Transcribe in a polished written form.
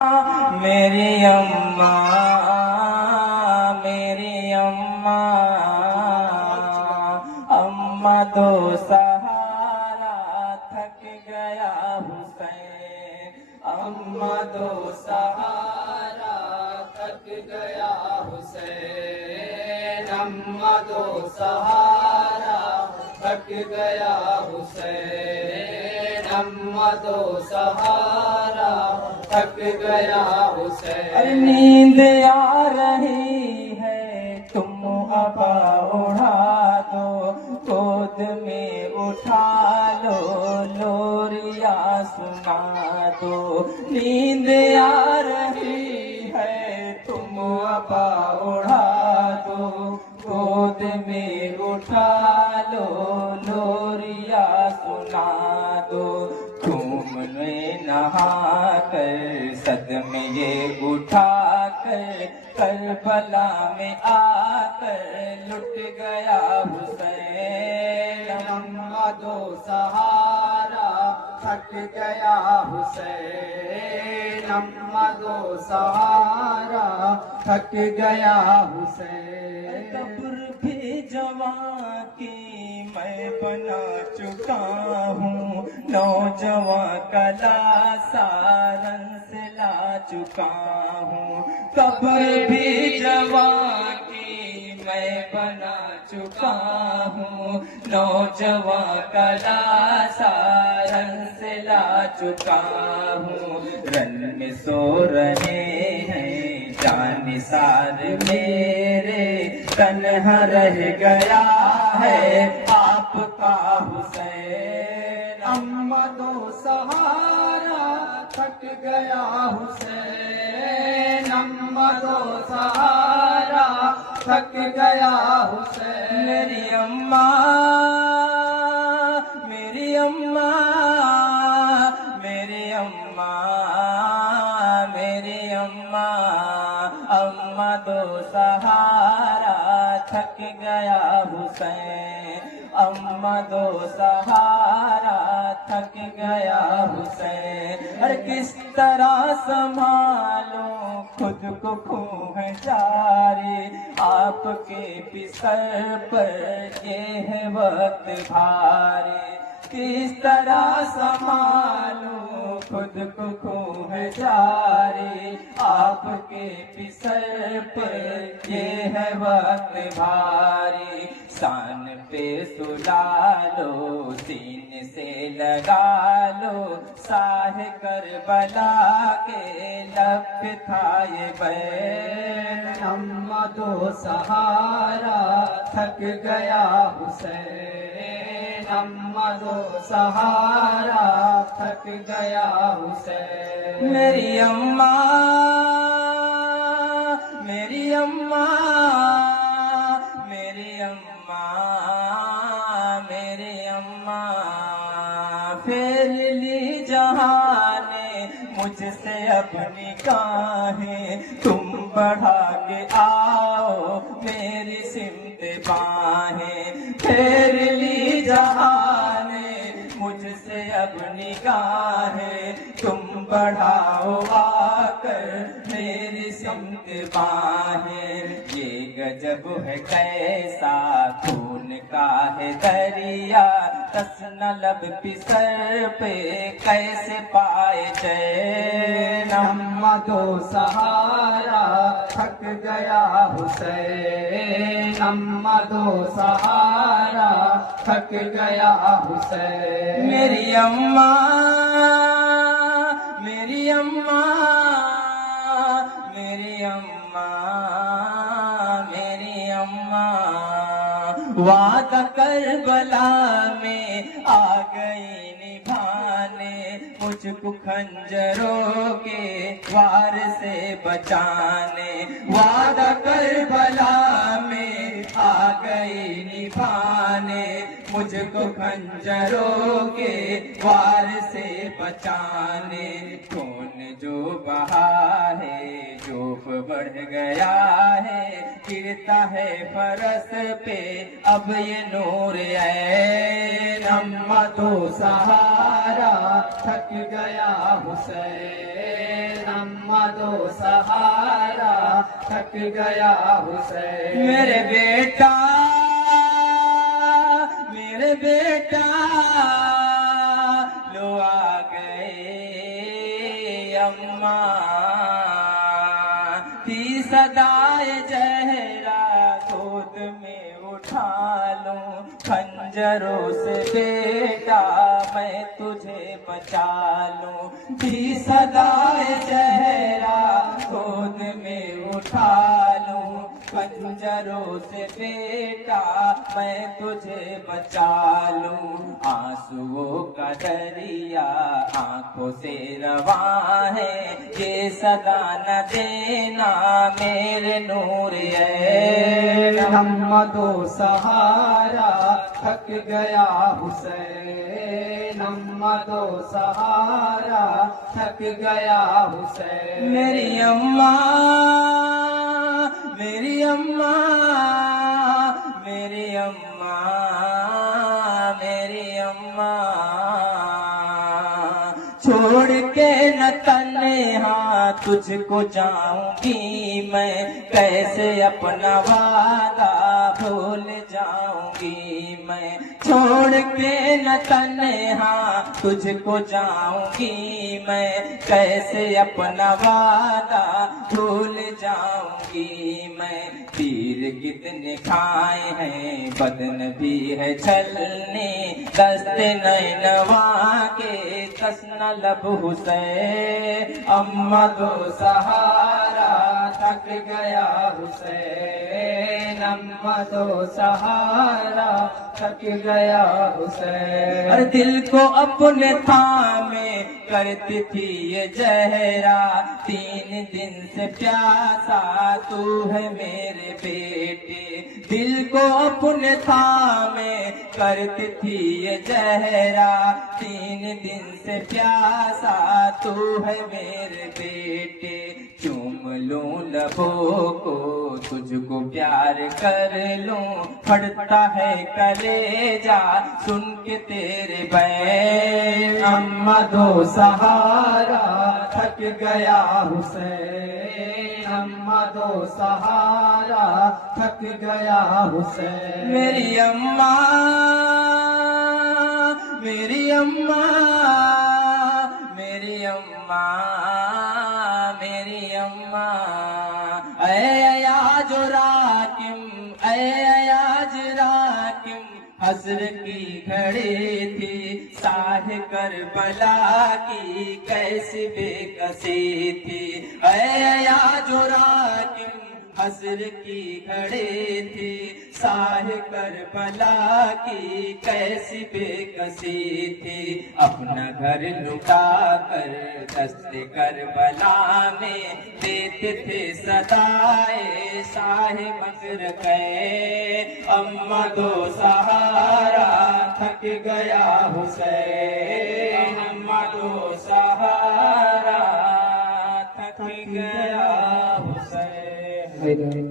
मेरी अम्मा, मेरी अम्मा, अम्मा दो सहारा थक गया हुसैन, अम्मा दो सहारा थक गया हुसैन, अम्मा दो सहारा थक गया हुसैन, अम्मा दो सहारा थक गया हुसैन। नींद आ रही है तुम अबा उड़ा दो, गोद में उठा लो लोरिया सुना दो। नींद आ रही है तुम अबा उड़ा दो, गोद में उठा लो लोरिया सुना दो। तुमने नहा कर सदमे ये उठा कर, करबला में आकर लुट गया हुसैन, अम्मा दो सहारा थक गया हुसैन, अम्मा दो सहारा थक गया हुसैन। कब्र भी जवां की मैं बना चुका हूँ, नौजवान कला सारन से ला चुका हूँ। कब्र भी जवां की मैं बना चुका हूँ, नौजवान कला सारन से ला चुका हूँ। रन में सो रहे हैं जानिसार मेरे, तन्हा रह गया है आपका हुसैन, अम्मा दो सहारा थक गया हुसैन, अम्मा दो सहारा थक गया हुसैन। मेरी अम्मा, मेरी अम्मा, मेरी अम्मा, मेरी अम्मा, अम्मा दो सहारा थक गया हुसैन, अम्मा दो सहारा थक गया हुसैन। अरे किस तरह संभालो खुद को खूह जारी, आपके पिसर पर ये है वक्त भारी। किस तरह संभालो खुद को खूह जारी, आपके पिसर पर ये है वक्त भारी। शान पे सुला लो सीने से लगा लो, साह करबला के लब था ये बैन, अम्मा दो सहारा थक गया हुसैन, अम्मा दो सहारा थक गया हुसैन। मेरी अम्मा, मेरी अम्मा, मेरी अम्मा, मेरी अम्मा, फेर ली जहाने मुझसे अपनी निगाहें, तुम बढ़ा के आओ मेरी सिमत बाहें। फेर ली जहाने मुझसे अपनी निगाहें, तुम बढ़ाओ आकर मेरी सिमत बाहें। ये गजब है कैसा खून का है दरिया, तसना लब पिसर पे कैसे पाए चैन, अम्मा दो सहारा थक गया हुसैन, अम्मा दो सहारा थक गया हुसैन। मेरी अम्मा, मेरी अम्मा, मेरी अम्मा, मेरी अम्मा, वादा करबला में आ गई निभाने, मुझको खंजरों के वार से बचाने। वादा करबला में आ गई निभाने, मुझको खंजरों के वार से बचाने। खून जो बहा है जोफ बढ़ गया है, गिरता है फरस पे अब ये नूर ऐन, अम्मा दो सहारा थक गया हुसैन, अम्मा दो सहारा थक गया हुसैन। मेरे बेटा लो आ गए अम्मा की सदाए जहरा गोद में उठा लूं, खंजरों से बेटा मैं तुझे बचा लूं, की सदाए जहरा गोद में उठा लूं, खंजरों से बेटा मैं तुझे बचा लूं। आंसुओं का दरिया आंखों से रवा है, ये सदा न देना मेरे नूर ऐन। अम्मा दो सहारा थक गया हुसैन, अम्मा दो सहारा थक गया हुसैन। मेरी अम्मा मेरी अम्मा मेरी अम्मा मेरी अम्मा छोड़ के न तन्हा तुझको जाऊंगी मैं, कैसे अपना वादा भूल जाऊंगी मैं। छोड़ के न तन्हा तुझको जाऊंगी मैं, कैसे अपना वादा भूल जाऊंगी मैं। तीर कितने खाए हैं बदन भी है छलने, दस्ते नैनवा के कसना लब हुसैन। अम्मा दो सहारा थक गया हुसैन, अम्मा दो सहारा थक गया हुसैन। और दिल को अपने थामे करती थी ये जहरा, 3 दिन से प्यासा तू है मेरे बेटे। दिल को अपने थामे करती थी ये जहरा, 3 दिन से प्यासा तू है मेरे बेटे। चूम लूं लबों को तुझको प्यार कर लूं, फटता है कलेजा सुन के तेरे बैन। अम्मा दो सहारा थक गया हुसैन, अम्मा दो सहारा थक गया हुसैन। मेरी अम्मा मेरी अम्मा मेरी अम्मा मेरी अम्मा अयाज राकिम अयाज राकिम हसर की खड़ी थी, साह करबला की कैसी बेकसी थी। अयाज राकिम हसर की खड़ी थी, साह करबला की कैसी बेकसी थी। अपना घर लुटा कर दस्ते करबला में देते थे सदाए शाह मकर गए। अम्मा दो सहारा थक गया हुसैन, अम्मा दो सहारा थक गया हुसैन।